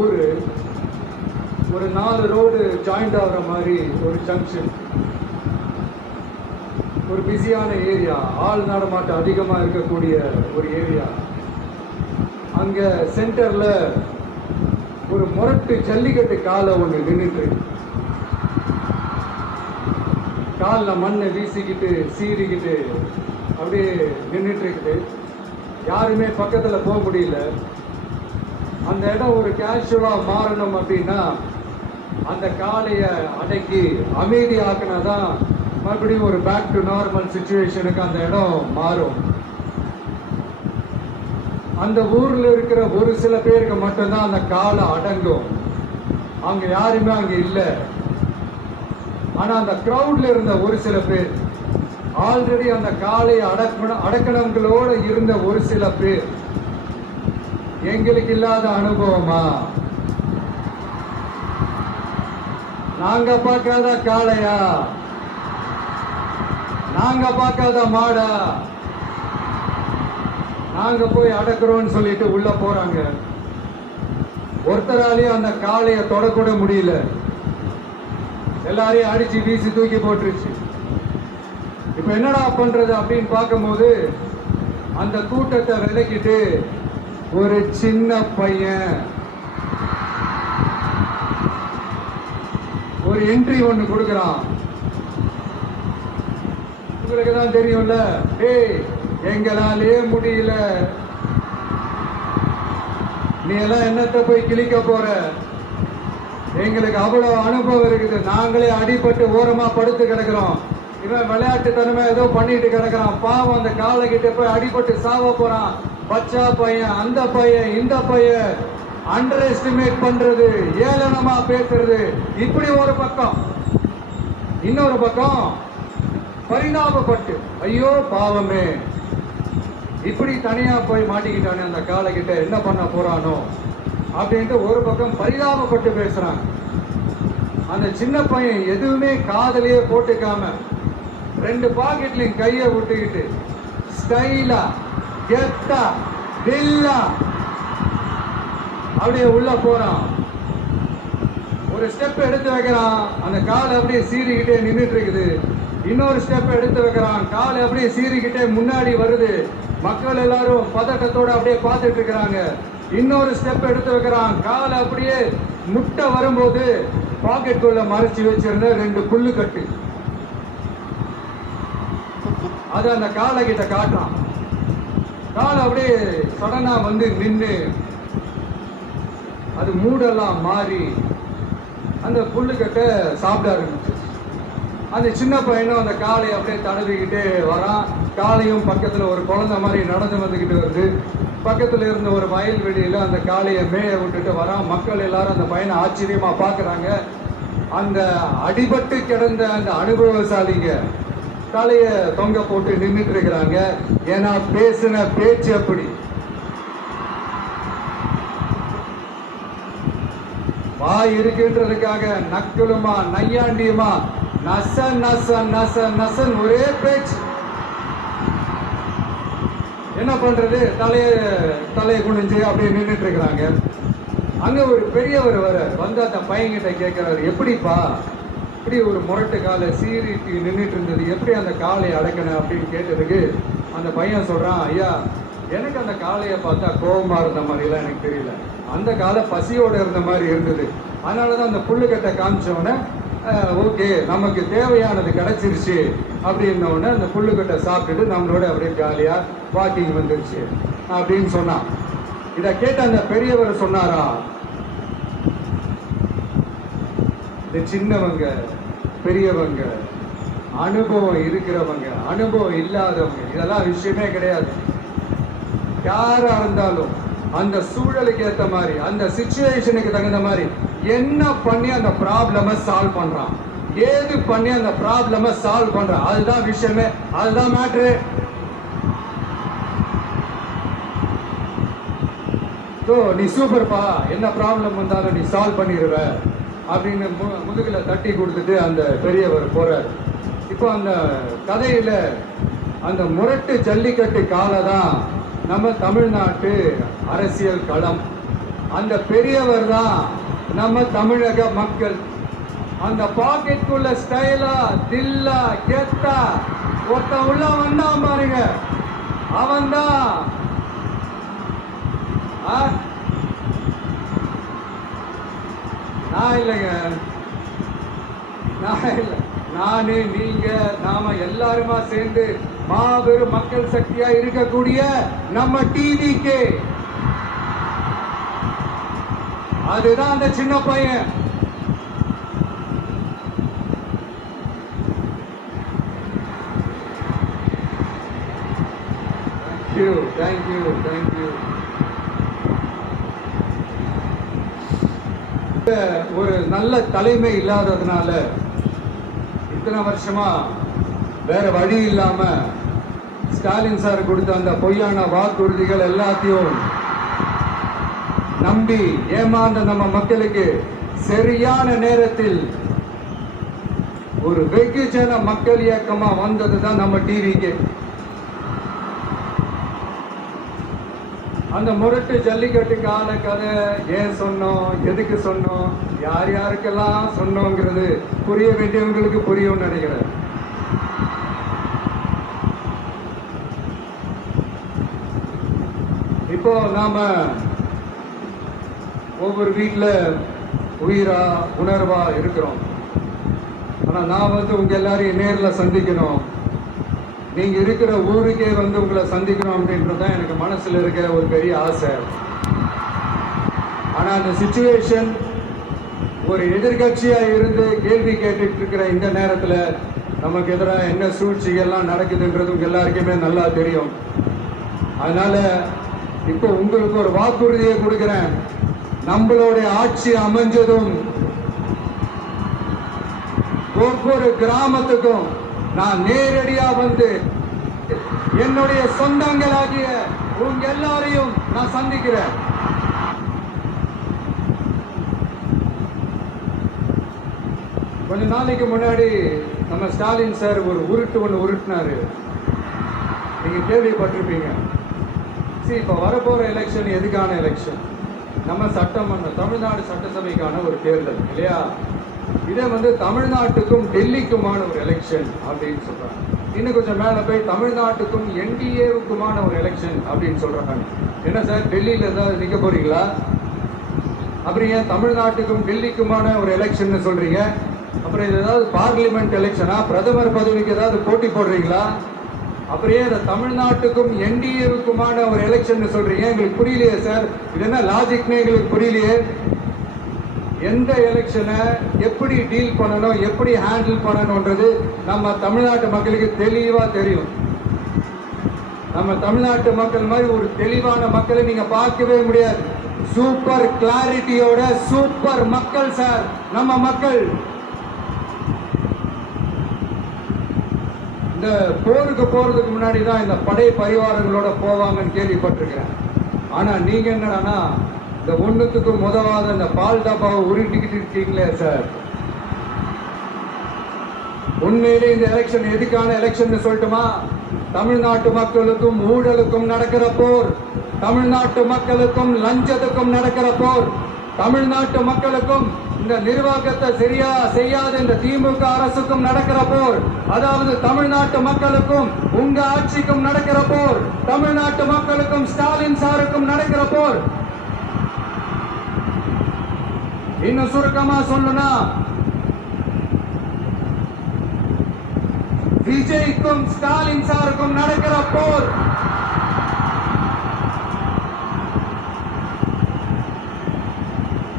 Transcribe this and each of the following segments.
ஊர், ஒரு 4 road joint ஆகிற மாதிரி ஒரு ஜங்ஷன், ஒரு பிஸியான ஏரியா, ஆள் நடமாட்டம் அதிகமாக இருக்கக்கூடிய ஒரு ஏரியா. அங்கே சென்டரில் ஒரு முரட்டு ஜல்லிக்கட்டு காலை ஒன்று நின்றுட்டு, காலில் மண்ணை வீசிக்கிட்டு சீறிக்கிட்டு அப்படியே நின்றுட்டு இருக்குது. யாருமே பக்கத்தில் போக முடியல. அந்த இடம் ஒரு கேஷுவலாக மாறணும் அப்படின்னா அந்த காளையை அடக்கி அமைதி ஆக்கினா தான் மறுபடியும் ஒரு பேக் டு நார்மல் சுச்சுவேஷனுக்கு அந்த இடம் மாறும். அந்த ஊரில் இருக்கிற ஒரு சில பேருக்கு மட்டும்தான் அந்த காலை அடங்கும். அவங்க யாருமே அங்கே இல்லை. ஆனால் அந்த க்ரௌட்ல இருந்த ஒரு சில பேர், ஆல்ரெடி அந்த காளையை அடக்கணங்களோடு இருந்த ஒரு சில பேர், எங்களுக்கு இல்லாத அனுபவமா? நாங்க பார்க்காத காளையா, நாங்க பார்க்காத மாடா, நாங்க போய் அடக்குறோம்னு சொல்லிட்டு உள்ள போறாங்க. ஒருத்தராலையும் அந்த காளையை தொடக்கூட முடியல. எல்லாரையும் அடிச்சு வீசி தூக்கி போட்டுருச்சு. இப்ப என்னடா பண்றது அப்படின்னு பார்க்கும்போது அந்த கூட்டத்தை விலக்கிட்டு ஒரு சின்ன பையன் ஒரு என்ட்ரி ஒண்ணு கொடுக்கறான். உங்களுக்கு தான் தெரியும்ல, டேய் எங்களாலே முடியல, நீ எல்லாம் என்னத்தை போய் கிழிக்க போற, எங்களுக்கு அவ்வளவு அனுபவம் இருக்குது, நாங்களே அடிபட்டு ஓரமா படுத்து கிடக்கிறோம், இவன் விளையாட்டுத்தனமா ஏதோ பண்ணிட்டு கிடக்கிறான், பாவம் அந்த காலை கிட்ட போய் அடிபட்டு சாவ போறான், பச்சா பையன், அந்த பையன், இந்த பையன், அண்டர் எஸ்டிமேட் பண்றது, ஏளனமா பேசுறது, இப்படி ஒரு பக்கம். இன்னொரு பக்கம் பரிதாபப்பட்டு, ஐயோ பாவமே, இப்படி தனியா போய் மாட்டிக்கிட்டானே அந்த காலை கிட்ட, என்ன பண்ண போறானோ அப்படின்ட்டு ஒரு பக்கம் பரிதாபப்பட்டு பேசுறாங்க. அந்த சின்ன பையன் எதுவுமே காதலையே போட்டுக்காம 2 பாக்கெட்லையும் கையை விட்டுக்கிட்டு ஸ்டைலா கெத்தா தில்லா அப்படியே உள்ள போறான். ஒரு ஸ்டெப் எடுத்து வைக்கிறான், அந்த காலை அப்படியே சீறிக்கிட்டே நின்றுட்டு இருக்குது. இன்னொரு ஸ்டெப் எடுத்து வைக்கிறான், காலை அப்படியே சீறிக்கிட்டே முன்னாடி வருது. மக்கள் எல்லாரும் பதட்டத்தோட அப்படியே பார்த்துட்டு இருக்கிறாங்க. இன்னொரு ஸ்டெப் எடுத்து வைக்கிறான், காலை அப்படியே முட்டை வரும்போது பாக்கெட்டுக்குள்ள மறைச்சு வச்சிருந்த 2 புல்லு கட்டு அது அந்த காலை கிட்ட காட்டுறான். காலை அப்படியே சடனா வந்து நின்று அது மூடெல்லாம் மாறி அந்த புல்லுக்கட்டை சாப்பிட ஆரம்பிச்சு. அந்த சின்ன பையனும் அந்த காளையை அப்படியே தடவிக்கிட்டே வரான். காளையும் பக்கத்துல ஒரு குழந்தை மாதிரி நடந்து வந்துகிட்டு வருது. பக்கத்துல இருந்த ஒரு வயல்வெளியில அந்த காளையை மேய விட்டுட்டு வரான். மக்கள் எல்லாரும் அந்த பையனை ஆச்சரியமா பாக்குறாங்க. அந்த அடிபட்டு கிடந்த அந்த அனுபவசாலிங்க தலைய தொங்க போட்டு நின்றுட்டு இருக்கிறாங்க. ஏன்னா பேசின பேச்சு அப்படி. வாய் இருக்குன்றதுக்காக நக்கலுமா நையாண்டியுமா நச நச நச நசன் ஒரே பேச்சு. என்ன பண்றது, தலையை குனிஞ்சு அப்படியே நின்றுட்டு இருக்கிறாங்க. அங்க ஒரு பெரியவர் வந்து அந்த பையன்கிட்ட கேட்கிறாரு, எப்படிப்பா இப்படி ஒரு முரட்டு காலை சீறிட்டு நின்றுட்டு இருந்தது, எப்படி அந்த காளையை அடக்கணும் அப்படின்னு கேட்டதுக்கு அந்த பையன் சொல்றான், ஐயா எனக்கு அந்த காளையை பார்த்தா கோபமா இருந்த மாதிரிலாம் எனக்கு தெரியல, அந்த காலை பசியோட இருந்த மாதிரி இருந்தது, அதனாலதான் அந்த புல்லுக்கட்டை காமிச்சோன்னே ஓகே நமக்கு தேவையானது கிடைச்சிருச்சு அப்படின்னோடனே அந்த புல்லுக்கட்டை சாப்பிட்டுட்டு நம்மளோட அப்படியே ஜாலியா வாக்கிங் வந்துருச்சு அப்படின்னு சொன்னான். இதை கேட்ட அந்த பெரியவர் சொன்னாரா, இந்த சின்னவங்க பெரியவங்க அனுபவம் இருக்கிறவங்க அனுபவம் இல்லாதவங்க இதெல்லாம் விஷயமே கிடையாது. யாரா இருந்தாலும் அந்த சூழலுக்கு ஏற்ற மாதிரி அந்த சிச்சுவேஷனுக்கு தகுந்த மாதிரி என்ன பண்ணி அந்த ப்ராப்ளம சால்வ் பண்றான், ஏது பண்ணி அந்த ப்ராப்ளம சால்வ் பண்றான், அதுதான் விஷயமே, அதுதான் மேட்ரு. நீ சூப்பர்ப்பா, என்ன ப்ராப்ளம் வந்தாலும் நீ சால்வ் பண்ணிடுவ அப்படின்னு முதுகுல தட்டி கொடுத்துட்டு அந்த பெரியவர் போறார். இப்போ அந்த கதையில அந்த முரட்டு ஜல்லிக்கட்டு காலை தான் நம்ம தமிழ்நாட்டு அரசியல் களம். அந்த பெரியவர் தான் நம்ம தமிழக மக்கள். அந்த பாக்கெட்டுக்குள்ள ஸ்டைலா தில்லா கெத்தா ஒருத்த உள்ள வந்தான் பாருங்க, அவன் தான் நான் இல்லைங்க, நான் இல்லை, நானு நீங்க நாம எல்லாருமா சேர்ந்து மாபெரும் மக்கள் சக்தியா இருக்கக்கூடிய நம்ம டிவிக்கு, அதுதான் அந்த சின்ன பையன். Thank you. ஒரு நல்ல தலைமை இல்லாததுனால இத்தனை வருஷமா வேற வழி இல்லாம ஸ்டாலின் சார் கொடுத்த அந்த பொய்யான வாக்குறுதிகள் எல்லாத்தையும் நம்பி ஏமாந்த நம்ம மக்களுக்கு சரியான நேரத்தில் ஒரு வெகுஜன மக்கள் இயக்கமா வந்ததுதான் நம்ம டிவிக்கு. அந்த முரட்டு ஜல்லிக்கட்டு கால கதை ஏன் சொன்னோம், எதுக்கு சொன்னோம், யார் யாருக்கெல்லாம் சொன்னோங்கிறது புரிய வேண்டியவங்களுக்கு புரியும் நினைக்கிறேன். இப்போ நாம ஒவ்வொரு வீட்டில் உயிரா உணர்வா இருக்கிறோம். ஆனா நான் உங்க எல்லாரையும் நேரில் சந்திக்கணும், நீங்க இருக்கிற ஊருக்கே உங்களை சந்திக்கணும் அப்படின்றதான் எனக்கு மனசுல இருக்கிற ஒரு பெரிய ஆசை. ஆனா அந்த சிச்சுவேஷன் ஒரு எதிர்கட்சியா இருந்து கேள்வி கேட்டுட்டு இருக்கிற இந்த நேரத்துல நமக்கு எதிராக என்ன சூழ்ச்சிகள்லாம் நடக்குதுன்றது உங்க எல்லாருக்குமே நல்லா தெரியும். அதனால இப்போ உங்களுக்கு ஒரு வாக்குறுதியை கொடுக்கிறேன். நம்மளுடைய ஆட்சி அமைஞ்சதும் ஒவ்வொரு கிராமத்துக்கும் நான் நேரடியா என்னுடைய சொந்தங்களாகிய உங்க எல்லாரையும் நான் சந்திக்கிறேன். கொஞ்ச நாளைக்கு முன்னாடி நம்ம ஸ்டாலின் சார் ஒரு ஒன்று உருட்டினாரு, நீங்க கேள்விப்பட்டிருப்பீங்க. இப்ப வரப்போற எலெக்ஷன் எதுக்கான எலெக்ஷன்? நம்ம சட்டமன்ற தமிழ்நாடு சட்டசபைக்கான ஒரு தேர்தல் இல்லையா? இதே தமிழ்நாட்டுக்கும் டெல்லிக்குமான ஒரு எலெக்ஷன் அப்படின்னு சொல்றாங்க. இன்னும் கொஞ்சம் மேல போய் தமிழ்நாட்டுக்கும் என்டிஏவுக்குமான ஒரு எலெக்ஷன் அப்படின்னு சொல்றாங்க. என்ன சார், டெல்லியில ஏதாவது நிக்க போறீங்களா? அப்புறம் ஏன் தமிழ்நாட்டுக்கும் டெல்லிக்குமான ஒரு எலெக்ஷன் சொல்றீங்க? அப்புறம் இது ஏதாவது பார்லிமெண்ட் எலெக்ஷனா, பிரதமர் பதவிக்கு ஏதாவது போட்டி போடுறீங்களா? அப்புறம் ஏன் தமிழ்நாட்டுக்கும் என்டிஏவுக்குமான ஒரு எலெக்ஷன் சொல்றீங்க? எங்களுக்கு புரியலையே சார், இது என்ன லாஜிக்னு எங்களுக்கு புரியலையே. எந்த எலெக்ஷனை எப்படி டீல் பண்ணணும், எப்படி ஹேண்டில் பண்ணணும்ன்றது நம்ம தமிழ்நாட்டு மக்களுக்கு தெளிவா தெரியும். நம்ம தமிழ்நாட்டு மக்கள் மாதிரி ஒரு தெளிவான மக்களை நீங்க பார்க்கவே முடியாது. சூப்பர் கிளாரிட்டியோட சூப்பர் மக்கள் சார் நம்ம மக்கள். இந்த போருக்கு போறதுக்கு முன்னாடி தான் இந்த படை பரிவாரங்களோட போவாங்கன்னு கேள்விப்பட்டிருக்கிறேன். ஆனா நீங்க என்னன்னா இந்த ஒண்ணுத்துக்கும் உதவாத இந்த பால் டப்பாவை உருட்டிக்கிட்டு இருக்கீங்களே சார். உண்மையிலே இந்த எலெக்ஷன் எதுக்கான எலெக்ஷன் சொல்லட்டுமா? தமிழ்நாட்டு மக்களுக்கும் ஊழலுக்கும் நடக்கிற போர், தமிழ்நாட்டு மக்களுக்கும் லஞ்சத்துக்கும் நடக்கிற போர், தமிழ்நாட்டு மக்களுக்கும் இந்த நிர்வாகத்தை சரியா செய்யாத இந்த திமுக அரசுக்கும் நடக்கிற போர், அதாவது தமிழ்நாட்டு மக்களுக்கும் உங்க ஆட்சிக்கும் நடக்கிற போர், தமிழ்நாட்டு மக்களுக்கும் ஸ்டாலின் சாருக்கும் நடக்கிற போர். இன்னும் சுருக்கமா சொல்லணும்னா விஜய்க்கும் ஸ்டாலின் சாருக்கும் நடக்கிற போர்.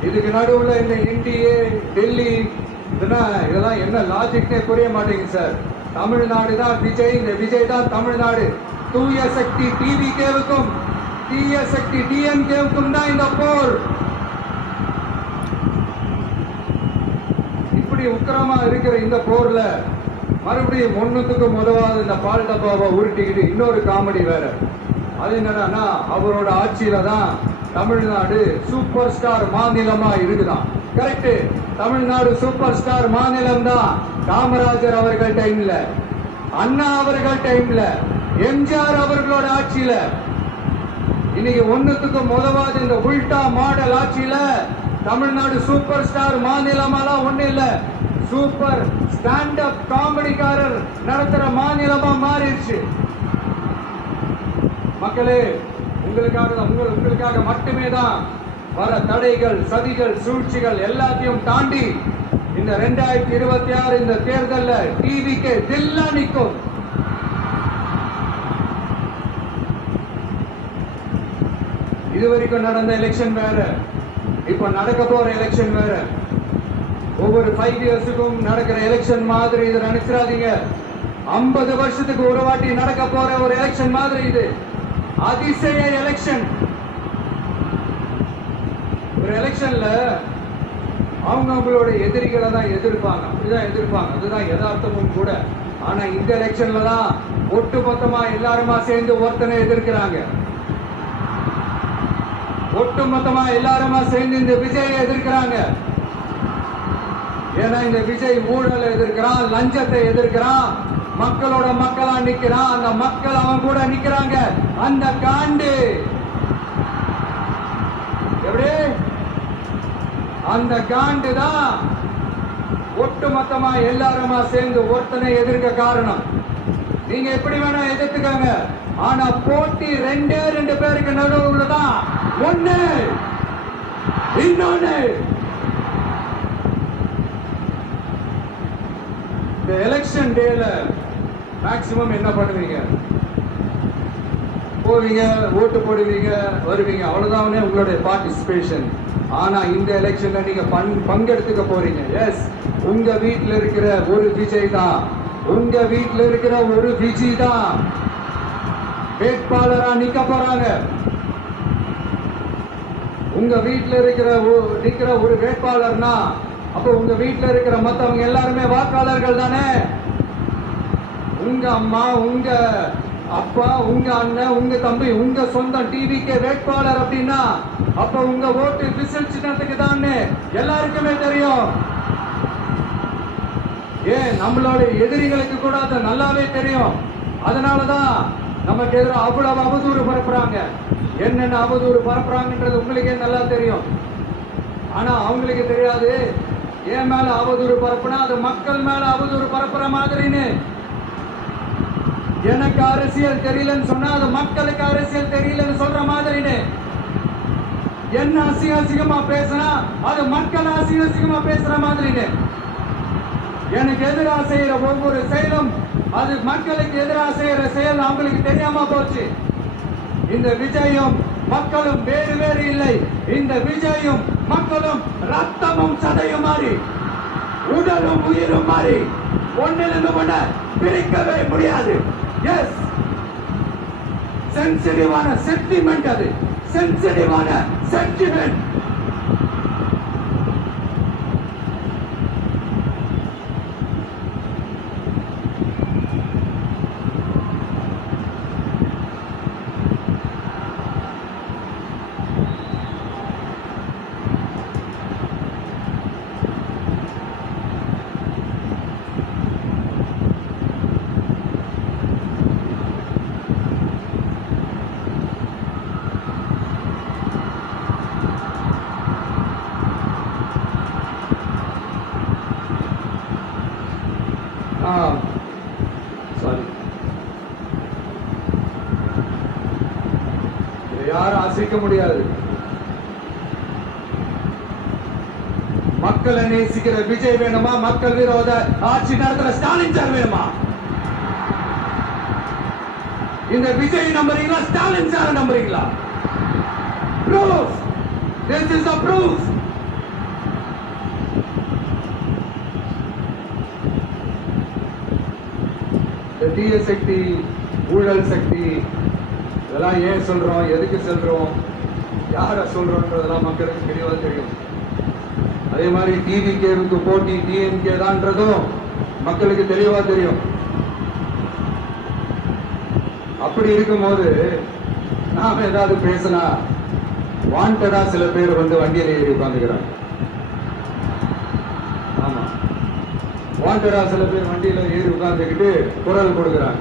இதுக்கு நடுவுல இந்த என்டிஏ டெல்லி இதெல்லாம் என்ன லாஜிக்னே புரிய மாட்டேங்குது சார். தமிழ்நாடு தான் விஜய், இந்த விஜய் தான் தமிழ்நாடு. தூய சக்தி டிவிகேவுக்கும் தீய சக்தி டிஎம்கேவுக்கும் தான் இந்த போர். உக்கிரமா இருக்கிற இந்த போர்ல மறுபடியும் ஒண்ணுத்துக்கும் உதவாத இந்த பால் டப்பாவை உருட்டிக்கிட்டு இன்னொரு காமெடி வேற. அது என்னன்னா அவரோட ஆட்சியில தான் தமிழ்நாடு சூப்பர் ஸ்டார் மாநிலமா இருக்குதான். கரெக்ட், தமிழ்நாடு சூப்பர் ஸ்டார் மாநிலம் தான். காமராஜர் அவர்கள் டைம்ல, அண்ணா அவர்கள் டைம்ல, எம்ஜிஆர் அவர்களோட ஆட்சியில இன்னைக்கு ஒண்ணுத்துக்கும் உதவாது இந்த உல்டா மாடல் ஆட்சியில தமிழ்நாடு சூப்பர் ஸ்டார் மாநிலமாலாம் ஒண்ணு இல்ல, சூப்பர் ஸ்டாண்ட் அப் காமெடிக்காரர் நடத்துற மாநிலமா மாறிடுச்சு. மக்களே, உங்களுக்காக மட்டுமே தான் வர தடைகள், சதிகள், சூழ்ச்சிகள் எல்லாத்தையும் தாண்டி இந்த 2026 இந்த தேர்தல்ல டிவிக்கு தில்லா நிற்கும். இதுவரைக்கும் நடந்த எலெக்ஷன் வேற, இப்ப நடக்க போற எலெக்ஷன் வேற. ஒவ்வொரு 5 இயர்ஸுக்கும் நடக்கிற எலெக்ஷன் மாதிரி இதை நினைச்சிடாதீங்க. 50 வருஷத்துக்கு ஒரு வாட்டி நடக்க போற ஒரு எலெக்ஷன் மாதிரி இது. அதிசய எலெக்ஷன். ஒரு எலெக்ஷன்ல அவங்களோட எதிரிகளை தான் எதிர்ப்பாங்க, அப்படிதான் எதிர்ப்பாங்க, அதுதான் யதார்த்தமும் கூட. ஆனா இந்த எலெக்ஷன்ல தான் ஒட்டுமொத்தமா எல்லாருமா சேர்ந்து ஒருத்தனை எதிர்க்கிறாங்க. ஒட்டுமொத்தமா எல்லாருமா சேர்ந்து இந்த விஜயை எதிர்க்கிறாங்க. ஏன்னா இந்த விஜய் ஊழலை எதிர்க்கிறான், லஞ்சத்தை எதிர்க்கிறான், மக்களோட மக்களா நிக்கிறான். அந்த மக்கள் அவன் கூட நிக்கிறாங்க. அந்த காண்டு எப்படி அந்த காண்டு தான் ஒட்டுமொத்தமா எல்லாருமா சேர்ந்து ஒருத்தனை எதிர்க்க காரணம். நீங்க எப்படி வேணா எதிர்த்துக்காங்க, ஆனா போட்டி 2 பேருக்கு நடுவுல தான். ஒண்ணு இன்னொன்னு. இந்த எலெக்ஷன் டேல மேக்சிமம் என்ன பண்ணுவீங்க? போவீங்க, ஓட்டு போடுவீங்க, வருவீங்க, அவ்வளவுதான் உங்களுடைய பார்ட்டிசிபேஷன். ஆனா இந்த எலெக்ஷன்ல நீங்க பங்கெடுத்துக்க போறீங்க. எஸ், உங்க வீட்டுல இருக்கிற ஒரு விஜய் தான், உங்க வீட்டுல இருக்கிற ஒரு விஜய் தான் வேட்பாளரா நிக்க போறாங்க. உங்க வீட்டுல நிக்கிற ஒரு வேட்பாளர்னா அப்ப உங்க வீட்டுல இருக்கிற மத்தவங்க எல்லாருமே வாக்காளர்கள் தானே. உங்க அம்மா, உங்க அப்பா, உங்க அண்ணன், உங்க தம்பி, உங்க சொந்த டிவிக்கு வேட்பாளர் அப்படின்னா அப்ப உங்க ஓட்டு விசில் சின்னத்துக்கு தான் எல்லாருக்குமே தெரியும். ஏன் நம்மளோட எதிரிகளுக்கு கூட அது நல்லாவே தெரியும். அதனாலதான் நமக்கு எதிராக அவ்வளவு அவதூறு பரப்புறாங்க. என்னென்ன அவதூறு பரப்புறாங்கன்றது உங்களுக்கே நல்லா தெரியும். ஆனா அவங்களுக்கு தெரியாது ஏன் மேல அவதூறு பரப்புனா அது மக்கள் மேல அவதூறு பரப்புற மாதிரின்னு. எனக்கு அரசியல் தெரியலன்னு சொன்னா அது மக்களுக்கு அரசியல் தெரியலன்னு சொல்ற மாதிரின்னு. என்ன அசிங்கமா பேசினா அது மக்கள் அசிங்கமா பேசுற மாதிரின்னு. எனக்கு எதிராக செய்யற ஒவ்வொரு செயலும் அது மக்களுக்கு எதிராக செய்யற செயல் அவங்களுக்கு தெரியாம போச்சு. இந்த விஜயும் மக்களும் வேறு வேறு இல்லை. இந்த விஜயும் மக்களும் ரத்தமும் சதையும் மாறி, உடலும் உயிரும் மாறி ஒன்னிலிருந்து ஒண்ண பிரிக்கவே முடியாது. எஸ், சென்சிட்டிவான சென்டிமெண்ட், அது சென்சிட்டிவான சென்டிமெண்ட். சாரி, யாரும் அசைக்க முடியாது. மக்களை நேசிக்கிற விஜய் வேணுமா? மக்கள் விரோத ஆட்சி நடத்துற ஸ்டாலின் சார் வேணுமா? இந்த விஜய் நம்புறீங்களா? ஸ்டாலின் சார் நம்புறீங்களா? Proof. This is the proof. தீய சக்தி, ஊழல் சக்தி, இதெல்லாம் ஏன் சொல்றோம், எதுக்கு சொல்றோம், யார சொல்றோம்ன்றதெல்லாம் மக்களுக்கு தெளிவா தெரியும். அதே மாதிரி டிவிகேவுக்கு போட்டி டிஎம்கே தான்றதும் மக்களுக்கு தெளிவா தெரியும். அப்படி இருக்கும்போது நாம ஏதாவது பேசினா வாண்டடா சில பேர் வண்டியில ஏறி உட்காந்துக்கிறாங்க. ஆமா, வாண்டடா சில பேர் வண்டியில ஏறி உட்கார்ந்துக்கிட்டு குரல் கொடுக்கிறாங்க.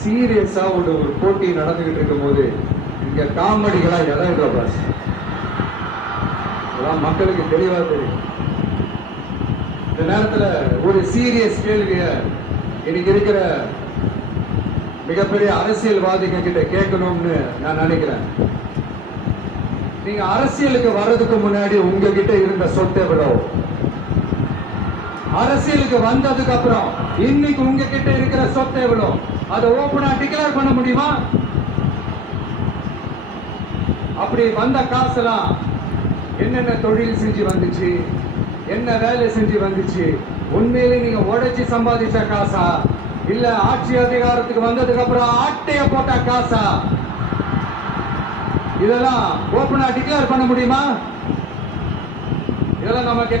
சீரியஸா ஒரு போட்டி நடந்துகிட்டு இருக்கும் போது இங்க காமெடிகளா இடம் இல்லை பாஸ். அதான் மக்களுக்கு தெளிவா தெரியும். இந்த நேரத்துல ஒரு சீரியஸ் கேள்விய இன்னைக்கு இருக்கிற மிகப்பெரிய அரசியல்வாதிகள் கிட்ட கேட்கணும்னு நான் நினைக்கிறேன். நீங்க அரசியலுக்கு வர்றதுக்கு முன்னாடி உங்ககிட்ட இருந்த சொத்து எவ்வளவு? அரசியலுக்கு வந்ததுக்கு அப்புறம் இன்னைக்கு உங்ககிட்ட இருக்கிற சொத்து எவ்வளவு? அதை ஓபனா டிக்ளேர் பண்ண முடியுமா? அப்படி வந்த காசெல்லாம் என்னென்ன தொழில் செஞ்சு வந்துச்சு, என்ன வேலை செஞ்சு வந்துச்சு? உண்மையிலே நீங்க உழைச்சி சம்பாதிச்ச காசா, இல்ல ஆட்சி அதிகாரத்துக்கு வந்ததுக்கு அப்புறம் ஆட்டைய போட்ட காசா? இதெல்லாம் ஓபனா டிக்ளேர் பண்ண முடியுமா? இதெல்லாம் நமக்கு